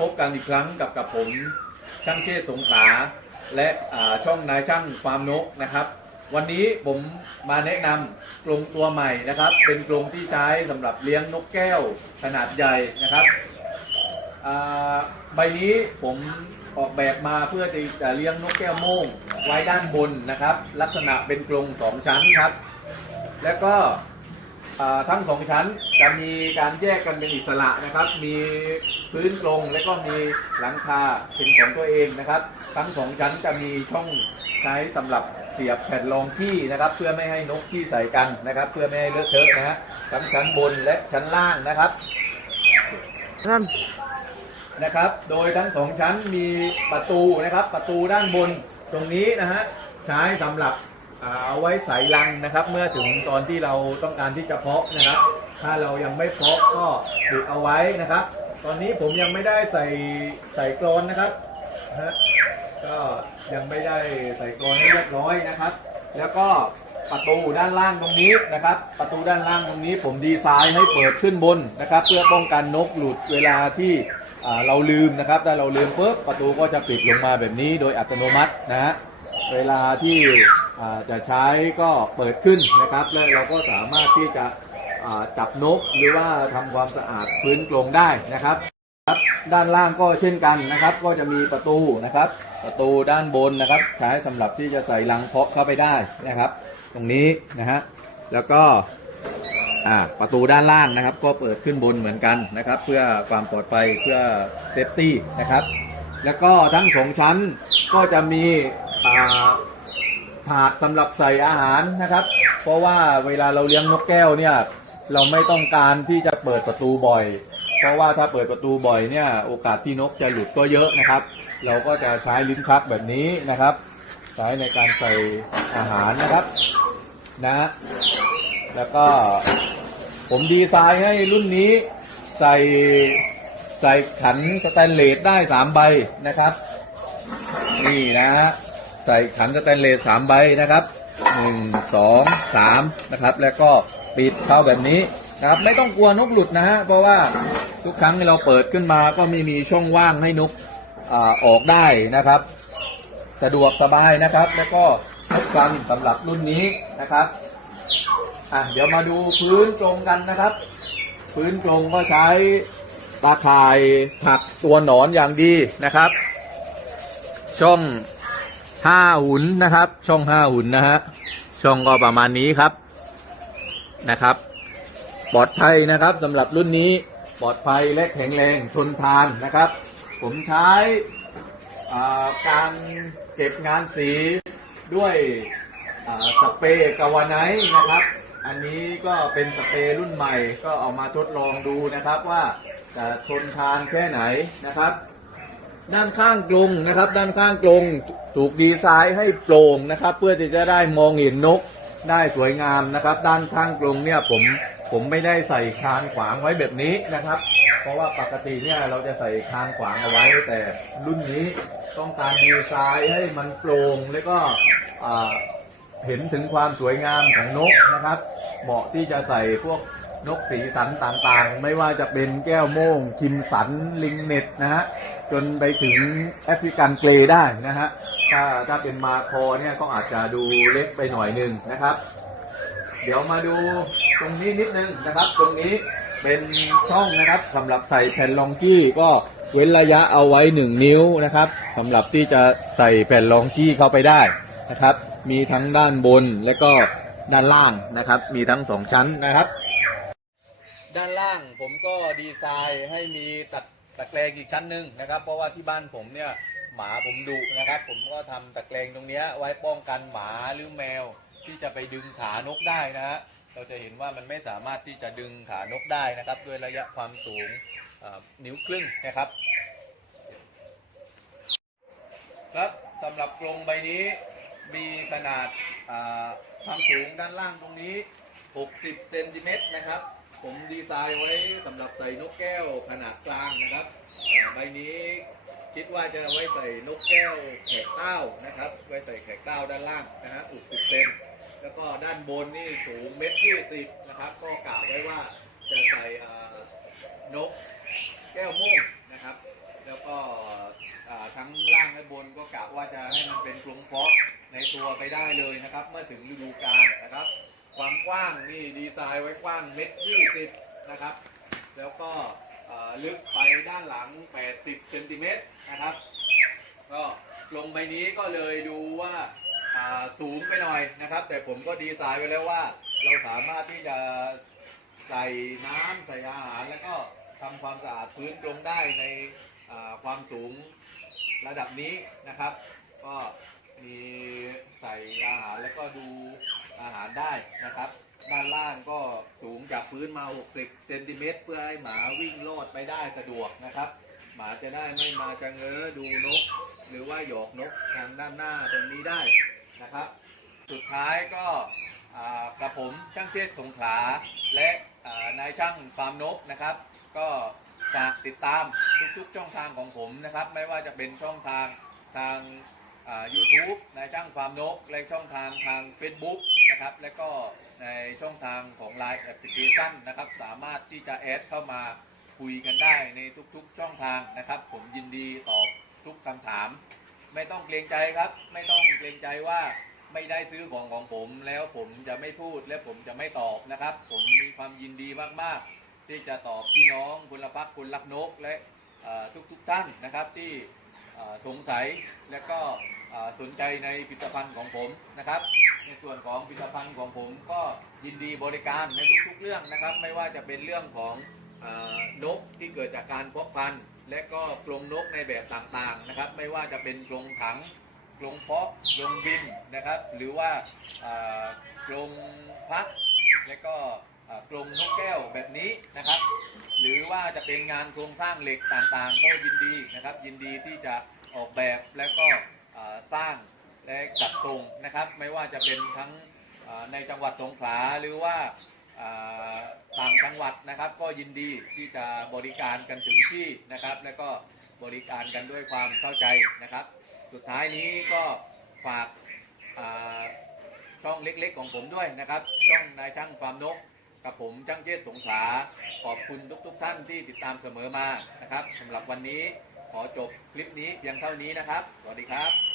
พบกันอีกครั้งกับกับผมช่างเทศสงขลาและช่องนายช่างฟาร์มนกนะครับ วันนี้ผมมาแนะนำกรงตัวใหม่นะครับ เป็นกรงที่ใช้สำหรับเลี้ยงนกแก้วขนาดใหญ่นะครับอ่าใบนี้ผมออกแบบมาเพื่อจะเลี้ยงนกแก้วโม่งไว้ด้านบนนะครับ ลักษณะเป็นกรงสองชั้นครับ แล้วก็ อ่าทั้งสองชั้นจะมีการแยกกันเป็นอิสระนะครับ มีพื้นกรงและก็มีหลังคาเป็นของตัวเองนะครับ ทั้งสองชั้นจะมีช่องใช้สำหรับเสียบแผ่นรองที่นะครับ เพื่อไม่ให้นกที่ใส่กันนะครับ เพื่อไม่ให้เลอะเทอะนะฮะทั้งชั้นบนและชั้นล่างนะครับ นั่นนะครับ โดยทั้งสองชั้นมีประตูนะครับ ประตูด้านบนตรงนี้นะฮะใช้สำหรับ เอาไว้ใส่รังนะครับ เมื่อถึงตอนที่เราต้องการที่จะเพาะนะครับ ถ้าเรายังไม่เพาะก็ปิดเอาไว้นะครับ ตอนนี้ผมยังไม่ได้ใส่ใส่กรอนนะครับนะฮะก็ยังไม่ได้ใส่กรอนให้เรียบร้อยนะครับ แล้วก็ประตูด้านล่างตรงนี้นะครับ ประตูด้านล่างตรงนี้ผมดีไซน์ให้เปิดขึ้นบนนะครับ เพื่อป้องกันนกหลุดเวลาที่เราลืมนะครับถ้าเราลืมปุ๊บประตูก็จะปิดลงมาแบบนี้โดยอัตโนมัตินะฮะเวลาที่ จะใช้ก็เปิดขึ้นนะครับ แล้วเราก็สามารถที่จะจับนกหรือว่าทำความสะอาดพื้นกรงได้นะครับครับด้านล่างก็เช่นกันนะครับ ก็จะมีประตูนะครับ ประตูด้านบนนะครับ ใช้สำหรับที่จะใส่รังเพาะเข้าไปได้นะครับ ตรงนี้นะฮะแล้วก็ประตูด้านล่างนะครับ ก็เปิดขึ้นบนเหมือนกันนะครับ เพื่อความปลอดภัยเพื่อเซฟตี้นะครับ แล้วก็ทั้งสองชั้นก็จะมีอ่า ถาดสำหรับใส่อาหารนะครับ เพราะว่าเวลาเราเลี้ยงนกแก้วเนี่ย เราไม่ต้องการที่จะเปิดประตูบ่อย เพราะว่าถ้าเปิดประตูบ่อยเนี่ยโอกาสที่นกจะหลุดก็เยอะนะครับ เราก็จะใช้ลิ้นชักแบบนี้นะครับ ใช้ในการใส่อาหารนะครับนะ แล้วก็ผมดีไซน์ให้รุ่นนี้ใส่ใส่ขันสแตนเลสได้สามใบนะครับ นี่นะฮะ ใส่ขันสแตนเลสสามใบนะครับหนึ่งสองสามนะครับ แล้วก็ปิดเข้าแบบนี้นะครับ ไม่ต้องกลัวนกหลุดนะฮะเพราะว่าทุกครั้งที่เราเปิดขึ้นมาก็ไม่มีช่องว่างให้นกอออกได้นะครับ สะดวกสบายนะครับ แล้วก็ทุกครั้งสำหรับรุ่นนี้นะครับอะเดี๋ยวมาดูพื้นตรงกันนะครับ พื้นตรงก็ใช้ตาข่ายถักตัวหนอนอย่างดีนะครับ ช่อง ห้าหุ่นนะครับ ช่องห้าหุ่นนะฮะช่องก็ประมาณนี้ครับนะครับ ปลอดภัยนะครับสำหรับรุ่นนี้ปลอดภัยและแข็งแรงทนทานนะครับ ผมใช้การเก็บงานสีด้วยสเปรย์กาวาไนท์นะครับ อันนี้ก็เป็นสเปรย์รุ่นใหม่ก็เอามาทดลองดูนะครับว่าจะทนทานแค่ไหนนะครับ ด้านข้างกรงนะครับ ด้านข้างกรงถูกดีไซน์ให้โปร่งนะครับ เพื่อที่จะได้มองเห็นนกได้สวยงามนะครับ ด้านข้างกรงเนี่ยผมผมไม่ได้ใส่คานขวางไว้แบบนี้นะครับ เพราะว่าปกติเนี่ยเราจะใส่คานขวางเอาไว้แต่รุ่นนี้ต้องการดีไซน์ให้มันโปร่งแล้วก็เห็นถึงความสวยงามของนกนะครับเหมาะที่จะใส่พวกนกสีสันต่างๆ ไม่ว่าจะเป็นแก้วโม่งคิมสันลิงเน็ตนะฮะ จนไปถึงแอฟริกันเกรย์ได้นะฮะถ้าถ้าเป็นมาคอเนี่ยก็อาจจะดูเล็กไปหน่อยหนึ่งนะครับ เดี๋ยวมาดูตรงนี้นิดนึงนะครับ ตรงนี้เป็นช่องนะครับสำหรับใส่แผ่นรองกี้ก็เว้นระยะเอาไว้ 1 นิ้วนะครับสำหรับที่จะใส่แผ่นรองกี้เข้าไปได้นะครับ มีทั้งด้านบนและก็ด้านล่างนะครับ มีทั้งสองชั้นนะครับ ด้านล่างผมก็ดีไซน์ให้มีตะ ตะแกรงอีกชั้นหนึ่งนะครับ เพราะว่าที่บ้านผมเนี่ยหมาผมดุนะครับ ผมก็ทำตะแกรงตรงนี้ไว้ป้องกันหมาหรือแมวที่จะไปดึงขานกได้นะฮะเราจะเห็นว่ามันไม่สามารถที่จะดึงขานกได้นะครับด้วยระยะความสูงนิ้วครึ่งนะครับ ครับสำหรับกรงใบนี้มีขนาดความสูงด้านล่างตรงนี้ 60เซนติเมตรนะครับ ผมดีไซน์ไว้สำหรับใส่นกแก้วขนาดกลางนะครับใบนี้คิดว่าจะไว้ใส่นกแก้วแขกเต้านะครับ ไว้ใส่แขกเต้าด้านล่างนะฮะ60เซนแล้วก็ด้านบนนี่สูงเมตรยี่สิบนะครับ ก็กล่าวไว้ว่าจะใส่นกแก้วม่วงนะครับ แล้วก็ ทั้งล่างและบนก็กะว่าจะให้มันเป็นกรงเพาะในตัวไปได้เลยนะครับ เมื่อถึงฤดูกาลนะครับ ความกว้างนี่ดีไซน์ไว้กว้างเมตรยี่สิบนะครับ แล้วก็ลึกไปด้านหลัง 80เซนติเมตรนะครับ ก็ลงใบนี้ก็เลยดูว่าสูงไปหน่อยนะครับ แต่ผมก็ดีไซน์ไว้แล้วว่า เราสามารถที่จะใส่น้ำใส่อาหาร แล้วก็ทำความสะอาดพื้นกรงได้ในความสูง ระดับนี้นะครับ ก็มีใส่อาหารแล้วก็ดูอาหารได้นะครับ ด้านล่างก็สูงจากพื้นมา 60 เซนติเมตรเพื่อให้หมาวิ่งลอดไปได้สะดวกนะครับ หมาจะได้ไม่มาจะเง้อดูนก หรือว่าหยอกนกทางด้านหน้าตรงนี้ได้นะครับ สุดท้ายก็กระผมช่างเชษสงขลาและนายช่างฟาร์มนกนะครับ ก็ ฝากติดตามทุกๆช่องทางของผมนะครับ ไม่ว่าจะเป็นช่องทางทางอ่า YouTube นช่างฟาร์มนก และช่องทางทาง Facebook นะครับ และก็ในช่องทางของ Line Application นะครับ สามารถที่จะแอดเข้ามาคุยกันได้ในทุกๆช่องทางนะครับ ผมยินดีตอบทุกคำถาม ไม่ต้องเกรงใจครับ ไม่ต้องเกรงใจว่าไม่ได้ซื้อของของผมแล้วผมจะไม่พูดและผมจะไม่ตอบนะครับ ผมมีความยินดีมากๆ ที่จะตอบพี่น้องคุณละพักคุณลักนกและทุกทุกๆท่านนะครับที่สงสัยและก็สนใจในผลิตภัณฑ์ของผมนะครับ ในส่วนของผลิตภัณฑ์ของผมก็ยินดีบริการในทุกๆเรื่องนะครับ ไม่ว่าจะเป็นเรื่องของอนกที่เกิดจากการเพาะพันธุ์ และก็กรงนกในแบบต่างๆนะครับ ไม่ว่าจะเป็นกรงถังกรงเพาะกรงบินนะครับ หรือว่ากรงพักและก็ กรงนกแก้วแบบนี้นะครับ หรือว่าจะเป็นงานโครงสร้างเหล็กต่างๆ ก็ยินดีนะครับ ยินดีที่จะออกแบบและก็สร้างและจัดส่งนะครับ ไม่ว่าจะเป็นทั้งในจังหวัดสงขลาหรือว่าต่างจังหวัดนะครับ ก็ยินดีที่จะบริการกันถึงที่นะครับ และก็บริการกันด้วยความเข้าใจนะครับ สุดท้ายนี้ก็ฝากช่องเล็กๆของผมด้วยนะครับ ช่องนายช่างฟามนก กับผมจ้างเจษสงขลาขอบคุณทุกๆทท่านที่ติดตามเสมอมานะครับสำหรับวันนี้ขอจบคลิปนี้เพียงเท่านี้นะครับ สวัสดีครับ